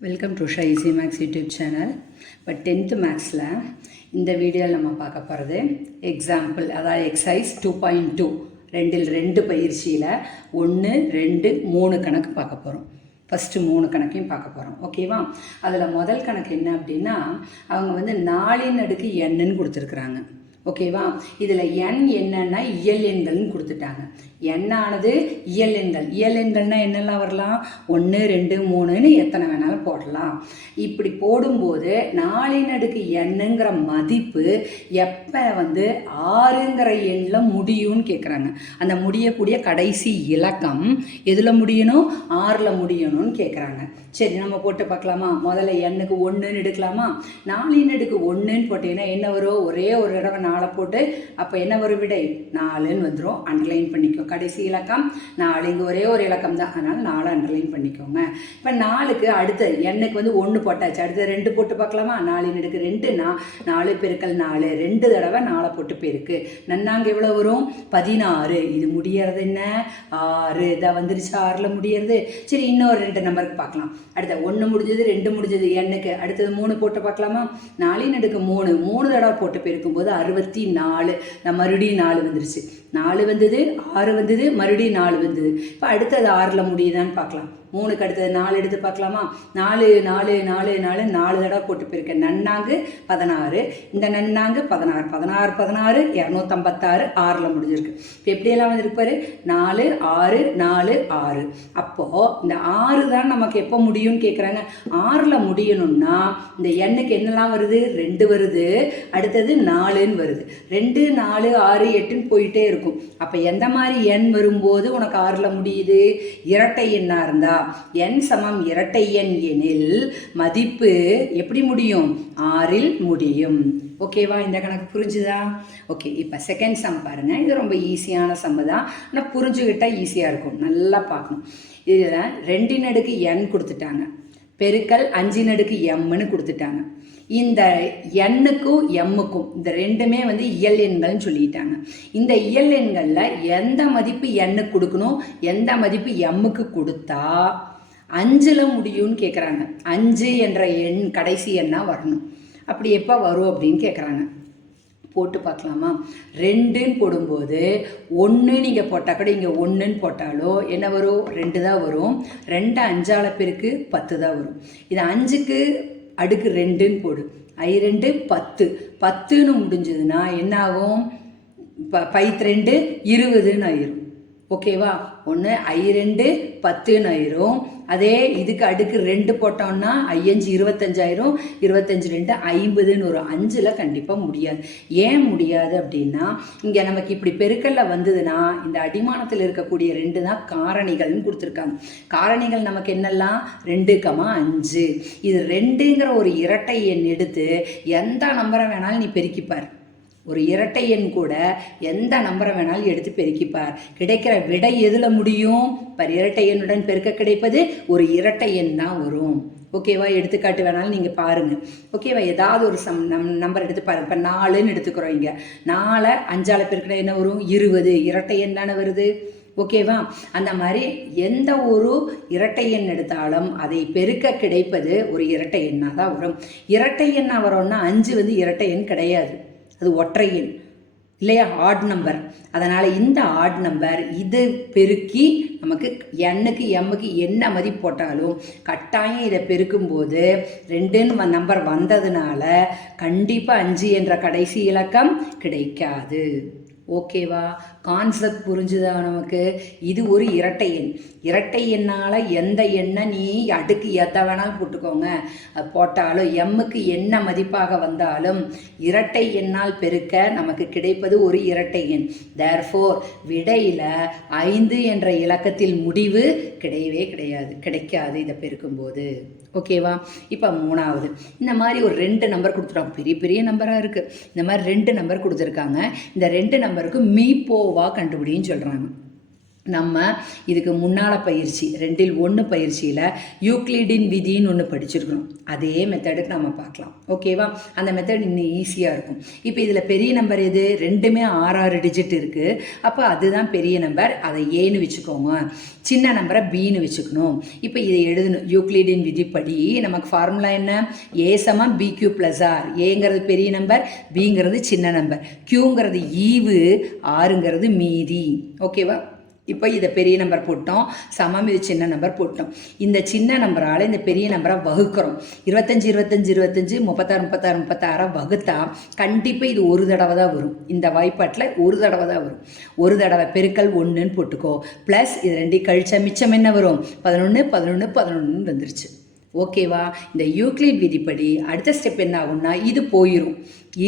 Welcome to ஷா easy maths YouTube channel இப்போ tenth மேக்ஸில் இந்த வீடியோவில் நம்ம பார்க்க போகிறது எக்ஸாம்பிள் அதாவது எக்ஸசைஸ் டூ பாயிண்ட் டூ ரெண்டில் ரெண்டு பயிற்சியில் ஒன்று ரெண்டு மூணு கணக்கு பார்க்க போகிறோம் ஃபஸ்ட்டு மூணு கணக்கையும் பார்க்க போகிறோம் ஓகேவா அதில் முதல் கணக்கு என்ன அப்படின்னா அவங்க வந்து நாலின் அடுக்கு எண்ணுன்னு கொடுத்துருக்குறாங்க. ஓகேவா இதில் எண் என்னன்னா இயல் எண்கள்னு கொடுத்துட்டாங்க. எண்ணானது இயல் எண்கள் இயல் எண்கள்னா என்னெல்லாம் வரலாம்? ஒன்று ரெண்டு மூணுன்னு எத்தனை வேணாலும் போடலாம். இப்படி போடும்போது நாலின் அடுக்கு எண்ணுங்கிற மதிப்பு எப்போ வந்து ஆறுங்கிற எண்ணில் முடியும்னு கேட்குறாங்க அந்த முடியக்கூடிய கடைசி இலக்கம் எதில் முடியணும்? ஆறில் முடியணும்னு கேட்குறாங்க சரி நம்ம போட்டு பார்க்கலாமா? முதல்ல எண்ணுக்கு ஒன்றுன்னு எடுக்கலாமா? நாலின் அடுக்கு ஒன்றுன்னு போட்டிங்கன்னா என்ன வரும்? ஒரே ஒரு தடவை நாளை போட்டு அப்போ என்ன வரும் விடை? நாலுன்னு வந்துடும் அண்டர்லைன் பண்ணிக்கோ. கடைசி இலக்கம். நாலு இங்கே ஒரே ஒரு இலக்கம் தான். அதனால் நாலு அண்டர்லைன் பண்ணிக்கோங்க. இப்போ நாலுக்கு அடுத்து எண்ணுக்கு வந்து ஒன்று போட்டாச்சு? அடுத்து ரெண்டு போட்டு பார்க்கலாமா? நாலின் அடுக்கு ரெண்டு நா நாலு பெருக்கல் நாலு ரெண்டு தடவை நாலு போட்டு பெருக்கு. நன்னாங்க எவ்வளோ வரும்? பதினாறு. இது முடியறது என்ன? ஆறு. இதாக வந்துருச்சு ஆறில் முடியறது. சரி இன்னொரு ரெண்டு நம்பருக்கு பார்க்கலாம். அடுத்த ஒன்று முடிஞ்சது ரெண்டு முடிஞ்சது எண்ணுக்கு அடுத்தது மூணு போட்டு பார்க்கலாமா? நாலின் அடுக்கு மூணு. மூணு தடவை போட்டு பெருக்கும்போது அறுபத்தி நாலு. நான் மறுபடியும் நாலு வந்துருச்சு. நாலு வந்தது ஆறு வந்தது மறுபடியும் நாலு வந்தது. இப்போ அடுத்தது ஆறில் முடியுதான்னு பார்க்கலாம். மூணுக்கு அடுத்தது நாலு எடுத்து பார்க்கலாமா? நாலு நாலு நாலு நாலு நாலு தடவை போட்டு போயிருக்கேன். நன்னாங்கு பதினாறு இந்த நன்னாங்கு பதினாறு பதினாறு பதினாறு இரநூத்தம்பத்தாறு ஆறில் முடிஞ்சிருக்கு. இப்போ எப்படியெல்லாம் வந்திருப்பாரு நாலு ஆறு நாலு ஆறு. அப்போது இந்த ஆறு தான் நமக்கு எப்போ முடியும்னு கேட்குறாங்க ஆறில் முடியணும்னா இந்த எண்ணுக்கு என்னெல்லாம் வருது? ரெண்டு வருது. அடுத்தது நாலுன்னு வருது. ரெண்டு நாலு ஆறு எட்டுன்னு போயிட்டே இருக்கும். அப்போ எந்த மாதிரி எண் வரும்போது உனக்கு ஆறில் முடியுது? இரட்டை எண்ணாக இருந்தா எண் சமம் இரட்டை எண் எனில் மதிப்பு எப்படி முடியும்? ஆறில் முடியும். ஓகேவா இந்த கணக்கு புரிஞ்சுதா? ஓகே இப்போ செகண்ட் சம் பாருங்கள் இது ரொம்ப ஈஸியான சம் தான். ஆனால் புரிஞ்சுக்கிட்டால் ஈஸியாக இருக்கும். நல்லா பார்க்கணும். இதில் ரெண்டின் அடுக்கு எண் கொடுத்துட்டாங்க. பெருக்கல் அஞ்சின் அடுக்கு எம்னு கொடுத்துட்டாங்க. இந்த எண்ணுக்கும் எம்முக்கும் இந்த ரெண்டுமே வந்து இயல் எண்கள்னு சொல்லிட்டாங்க. இந்த இயல் எண்களில் எந்த மதிப்பு எண்ணுக்கு கொடுக்கணும்? எந்த மதிப்பு எம்முக்கு கொடுத்தா அஞ்சில் முடியும்னு கேட்குறாங்க அஞ்சு என்ற எண் கடைசி எண்ணாக வரணும். அப்படி எப்போ வரும் அப்படின்னு கேட்குறாங்க போட்டு பார்க்கலாமா? ரெண்டுன்னு போடும்போது ஒன்று நீங்கள் போட்டால் கூட இங்கே ஒன்றுன்னு போட்டாலோ என்ன வரும்? ரெண்டு தான் வரும். ரெண்டு அஞ்சால பேருக்கு பத்து தான் வரும். இது அஞ்சுக்கு அடுக்கு ரெண்டுன்னு போடு. ஐ ரெண்டு பத்து. பத்துன்னு முடிஞ்சதுன்னா என்ன ஆகும் ப பைத்து ரெண்டு இருபதுன்னு ஆயிரும். ஓகேவா? ஒன்று ஐ ரெண்டு பத்துன்னு ஆயிரும். அதே இதுக்கு அடுக்கு ரெண்டு போட்டோம்னா ஐயஞ்சு இருபத்தஞ்சாயிரம் இருபத்தஞ்சு ரெண்டு ஐம்பதுன்னு ஒரு அஞ்சில் கண்டிப்பாக முடியாது. ஏன் முடியாது அப்படின்னா இங்கே நமக்கு இப்படி பெருக்கல்ல வந்ததுன்னா இந்த அடிமானத்தில் இருக்கக்கூடிய ரெண்டு தான் காரணிகள்னு கொடுத்துருக்காங்க. காரணிகள் நமக்கு என்னெல்லாம்? ரெண்டு கமா அஞ்சு. இது ரெண்டுங்கிற ஒரு இரட்டை எண் எடுத்து எந்த நம்பரை வேணாலும் நீ பெருக்கிப்பார். ஒரு இரட்டை எண் கூட எந்த நம்பரை வேணாலும் எடுத்து பெருக்கிப்பார். கிடைக்கிற விடை எதில் முடியும்? பர் இரட்டை எண்ணுடன் பெருக்க கிடைப்பது ஒரு இரட்டை எண் தான் வரும் ஓகேவா எடுத்துக்காட்டு வேணாலும் நீங்கள் பாருங்கள் ஓகேவா ஏதாவது ஒரு சம் நம் நம்பர் எடுத்து பாருங்க. இப்போ நாலுன்னு எடுத்துக்கிறோம் இங்கே. நாலை அஞ்சால பெருக்கிற என்ன வரும்? இருபது. இரட்டை எண் தானே வருது? ஓகேவா அந்த மாதிரி எந்த ஒரு இரட்டை எண் எடுத்தாலும் அதை பெருக்க கிடைப்பது ஒரு இரட்டை எண்ணாக தான் வரும். இரட்டை எண்ணாக வரோம்னா அஞ்சு வந்து இரட்டை எண் கிடையாது. அது ஒற்றை எண். இல்லையா? ஆட் நம்பர் அதனால் இந்த ஆட் நம்பர் இது பெருக்கி நமக்கு எண்ணுக்கு எம்முக்கு என்ன மதிப்பு போட்டாலும் கட்டாயம் இதை பெருக்கும்போது ரெண்டுன்னு நம்பர் வந்ததுனால கண்டிப்பாக அஞ்சு என்ற கடைசி இலக்கம் கிடைக்காது. ஓகேவா? கான்செப்ட் புரிஞ்சுதா நமக்கு? இது ஒரு இரட்டை எண். இரட்டை எண்ணால் எந்த எண்ணை நீ அடுக்கு எதை வேணாலும் போட்டுக்கோங்க. அது போட்டாலும் எம்முக்கு என்ன மதிப்பாக வந்தாலும் இரட்டை எண்ணால் பெருக்க நமக்கு கிடைப்பது ஒரு இரட்டை எண். தேர்ஃபோர் விடையில் ஐந்து என்ற இலக்கத்தில் முடிவு கிடையவே கிடையாது. கிடைக்காது இதை பெருக்கும்போது. ஓகேவா? இப்போ மூணாவது. இந்த மாதிரி ஒரு ரெண்டு நம்பர் கொடுத்துருவாங்க பெரிய பெரிய நம்பராக இருக்குது இந்த மாதிரி ரெண்டு நம்பர் கொடுத்துருக்காங்க. இந்த ரெண்டு நம்பர் நபருக்கு போவா கண்டுபிடின்னு சொல்கிறாங்க நம்ம இதுக்கு முன்னால் பயிற்சி ரெண்டில் ஒன்று பயிற்சியில் யூக்ளிடின் விதின்னு ஒன்று படிச்சிருக்கணும் அதே மெத்தடுக்கு நம்ம பார்க்கலாம். ஓகேவா அந்த மெத்தட் இன்னும் ஈஸியாக இருக்கும். இப்போ இதில் பெரிய நம்பர் எது? ரெண்டுமே ஆறு ஆறு டிஜிட் இருக்குது அப்போ அதுதான் பெரிய நம்பர் அதை ஏன்னு வச்சுக்கோங்க. சின்ன நம்பரை பின்னு வச்சுக்கணும். இப்போ இதை எழுதணும். யூக்ளிடின் விதிப்படி நமக்கு ஃபார்முலா என்ன? ஏ சமம் பி கியூ ப்ளஸ் ஆர் ஏங்கிறது பெரிய நம்பர் பிங்கிறது சின்ன நம்பர் கியூங்கிறது ஈவு ஆறுங்கிறது மீதி. ஓகேவா இப்போ இதை பெரிய நம்பர் போட்டோம். சமம் இது சின்ன நம்பர் போட்டோம். இந்த சின்ன நம்பரால் இந்த பெரிய நம்பரை வகுக்கிறோம். இருபத்தஞ்சி இருபத்தஞ்சி இருபத்தஞ்சி முப்பத்தாறு முப்பத்தாறு முப்பத்தாறை வகுத்தா கண்டிப்பாக இது ஒரு தடவை தான் வரும். இந்த வாய்ப்பாட்டில் ஒரு தடவை தான் வரும். ஒரு தடவை பெருக்கல் ஒன்றுன்னு போட்டுக்கோ. ப்ளஸ் இது ரெண்டையும் கழிச்சா மிச்சம் என்ன வரும்? பதினொன்று பதினொன்று பதினொன்றுன்னு வந்துருச்சு. ஓகேவா இந்த யூக்ளிட் விதிப்படி அடுத்த ஸ்டெப் என்ன ஆகும்னா இது போயிடும்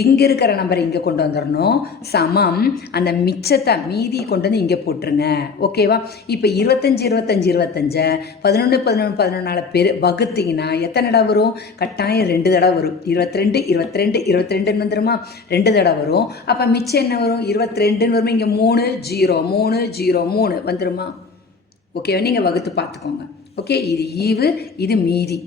இங்கே இருக்கிற நம்பரை இங்கே கொண்டு வந்துடணும் சமம். அந்த மிச்சத்தை மீதி கொண்டு வந்து இங்கே போட்டுருங்க. ஓகேவா இப்போ இருபத்தஞ்சி இருபத்தஞ்சி இருபத்தஞ்சை. பதினொன்று பதினொன்று பதினொன்றால் பெரு வகுத்தீங்கன்னா எத்தனை தடவை வரும்? கட்டாயம் ரெண்டு தடவை வரும். இருபத்தி ரெண்டு இருபத்தி ரெண்டு இருபத்தி ரெண்டுன்னு வந்துருமா? ரெண்டு தடவை வரும். அப்போ மிச்சம் என்ன வரும்? இருபத்தி ரெண்டுன்னு வருமா. இங்கே மூணு ஜீரோ மூணு ஜீரோ மூணு வந்துருமா? ஓகேவா நீங்கள் வகுத்து பார்த்துக்கோங்க. ஓகே இது ஈவு இது மீதி.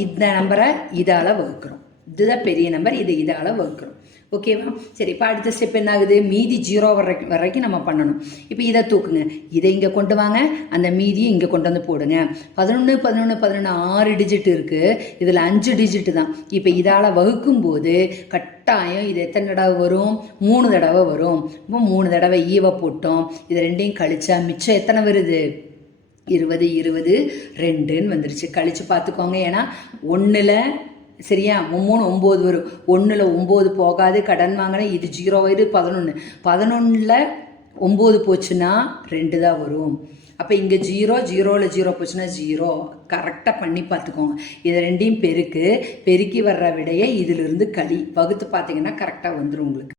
இந்த நம்பரை இதால் வகுக்கிறோம். இதுதான் பெரிய நம்பர் இது இதால் வகுக்கிறோம். ஓகேவா சரி இப்போ அடுத்த ஸ்டெப் என்ன ஆகுது மீதி ஜீரோ வரைக்கும் வரைக்கும் நம்ம பண்ணணும். இப்போ இதை தூக்குங்க. இதை இங்கே கொண்டு வாங்க. அந்த மீதியை இங்கே கொண்டு வந்து போடுங்க. பதினொன்று பதினொன்று பதினொன்று ஆறு டிஜிட் இருக்குது இதில் அஞ்சு டிஜிட் தான். இப்போ இதால் வகுக்கும்போது கட்டாயம் இது எத்தனை தடவை வரும்? மூணு தடவை வரும். இப்போ மூணு தடவை ஈவை போட்டோம். இது ரெண்டையும் கழிச்சா மிச்சம் எத்தனை வருது? இருபது இருபது ரெண்டுன்னு வந்துருச்சு. கழிச்சு பார்த்துக்கோங்க. ஏன்னா ஒன்றில் சரியா? மூணு ஒம்பது வரும். ஒன்றில் ஒம்பது போகாது. கடன் வாங்கினா இது ஜீரோ இது பதினொன்று பதினொன்றில் ஒம்பது போச்சுன்னா ரெண்டு தான் வரும். அப்போ இங்கே ஜீரோ ஜீரோவில் ஜீரோ போச்சுன்னா ஜீரோ. கரெக்டாக பண்ணி பார்த்துக்கோங்க. இது ரெண்டையும் பெருக்கு. பெருக்கி வர்ற விடையை இதிலிருந்து களி வகுத்து பார்த்தீங்கன்னா கரெக்டாக வந்துடும் உங்களுக்கு.